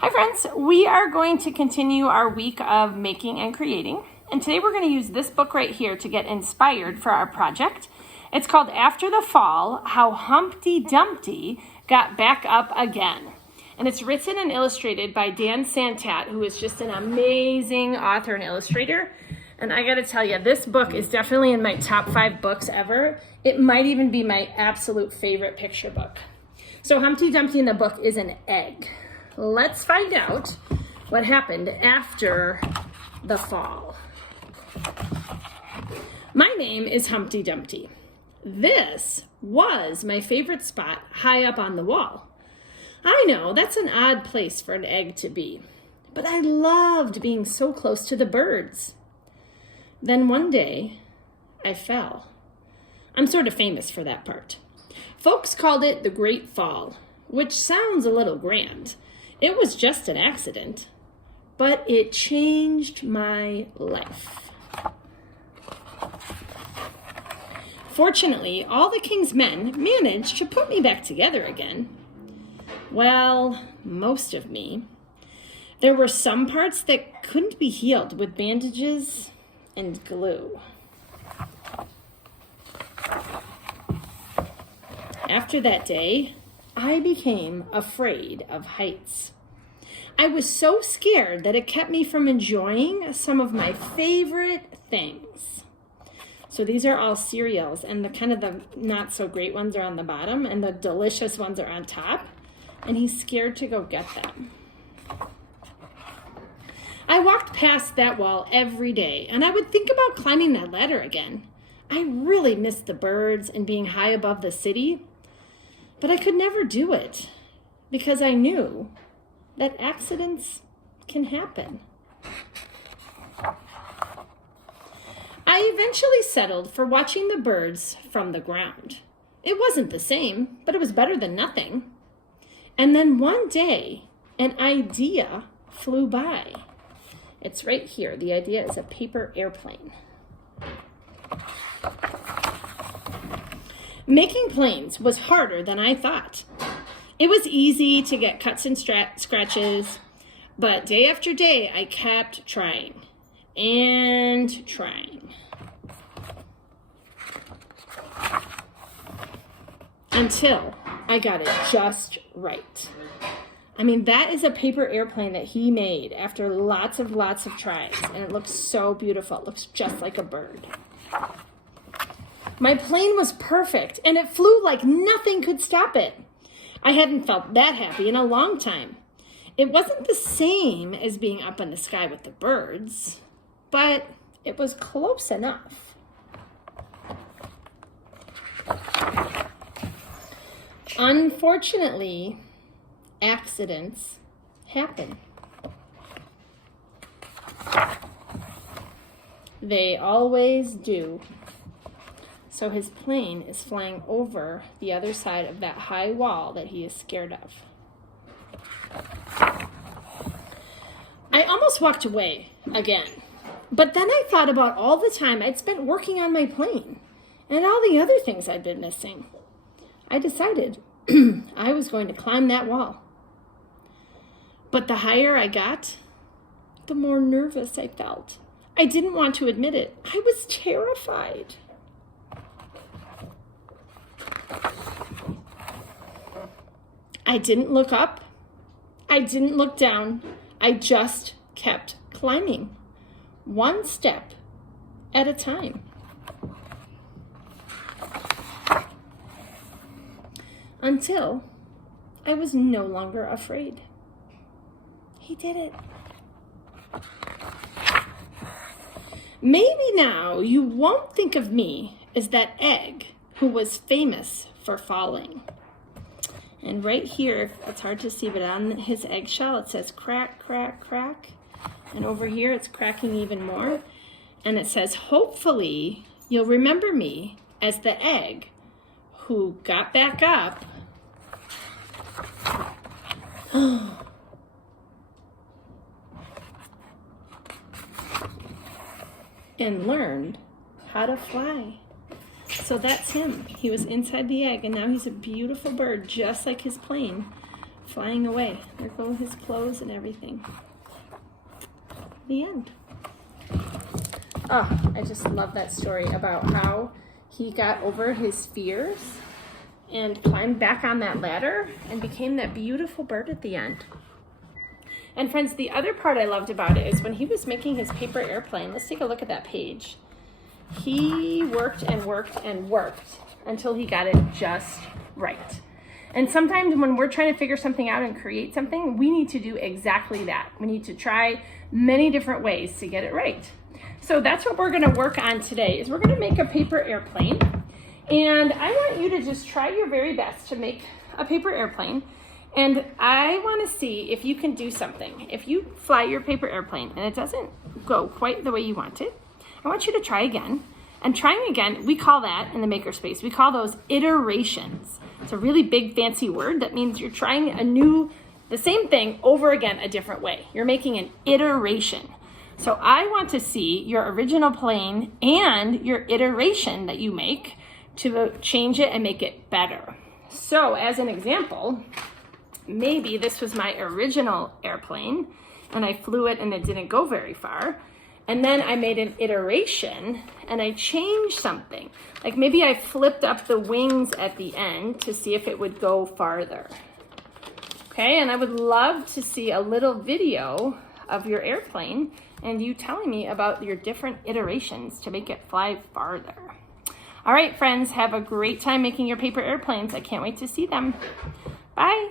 Hi friends, we are going to continue our week of making and creating, and today we're going to use this book right here to get inspired for our project. It's called After the Fall, How Humpty Dumpty Got Back Up Again. And it's written and illustrated by Dan Santat, who is just an amazing author and illustrator. And I gotta tell you, this book is definitely in my top 5 books ever. It might even be my absolute favorite picture book. So Humpty Dumpty in the book is an egg. Let's find out what happened after the fall. My name is Humpty Dumpty. This was my favorite spot high up on the wall. I know that's an odd place for an egg to be, but I loved being so close to the birds. Then one day, I fell. I'm sort of famous for that part. Folks called it the Great Fall, which sounds a little grand. It was just an accident, but it changed my life. Fortunately, all the king's men managed to put me back together again. Well, most of me. There were some parts that couldn't be healed with bandages and glue. After that day, I became afraid of heights. I was so scared that it kept me from enjoying some of my favorite things. So these are all cereals, and the not so great ones are on the bottom, and the delicious ones are on top, and he's scared to go get them. I walked past that wall every day, and I would think about climbing that ladder again. I really missed the birds and being high above the city. But I could never do it because I knew that accidents can happen. I eventually settled for watching the birds from the ground. It wasn't the same, but it was better than nothing. And then one day, an idea flew by. It's right here. The idea is a paper airplane. Making planes was harder than I thought. It was easy to get cuts and scratches, but day after day I kept trying and trying. Until I got it just right. I mean, that is a paper airplane that he made after lots of tries, and it looks so beautiful. It looks just like a bird. My plane was perfect, and it flew like nothing could stop it. I hadn't felt that happy in a long time. It wasn't the same as being up in the sky with the birds, but it was close enough. Unfortunately, accidents happen. They always do. So his plane is flying over the other side of that high wall that he is scared of. I almost walked away again, but then I thought about all the time I'd spent working on my plane and all the other things I'd been missing. I decided I was going to climb that wall. But the higher I got, the more nervous I felt. I didn't want to admit it. I was terrified. I didn't look up. I didn't look down. I just kept climbing, one step at a time. Until I was no longer afraid. He did it. Maybe now you won't think of me as that egg who was famous for falling. And right here, it's hard to see, but on his eggshell, it says crack, crack, crack. And over here, it's cracking even more. And it says, hopefully, you'll remember me as the egg who got back up and learned how to fly. So that's him. He was inside the egg, and now he's a beautiful bird, just like his plane, flying away. There go his clothes and everything. The end. Oh, I just love that story about how he got over his fears and climbed back on that ladder and became that beautiful bird at the end. And friends, the other part I loved about it is when he was making his paper airplane. Let's take a look at that page. He worked and worked and worked until he got it just right. And sometimes when we're trying to figure something out and create something, we need to do exactly that. We need to try many different ways to get it right. So that's what we're gonna work on today, is we're gonna make a paper airplane. And I want you to just try your very best to make a paper airplane. And I want to see if you can do something. If you fly your paper airplane and it doesn't go quite the way you want it, I want you to try again. And trying again, we call that in the makerspace, we call those iterations. It's a really big fancy word that means you're trying the same thing over again a different way. You're making an iteration. So I want to see your original plane and your iteration that you make to change it and make it better. So as an example, maybe this was my original airplane and I flew it and it didn't go very far. And then I made an iteration and I changed something. Like maybe I flipped up the wings at the end to see if it would go farther. Okay, and I would love to see a little video of your airplane and you telling me about your different iterations to make it fly farther. All right, friends, have a great time making your paper airplanes. I can't wait to see them. Bye.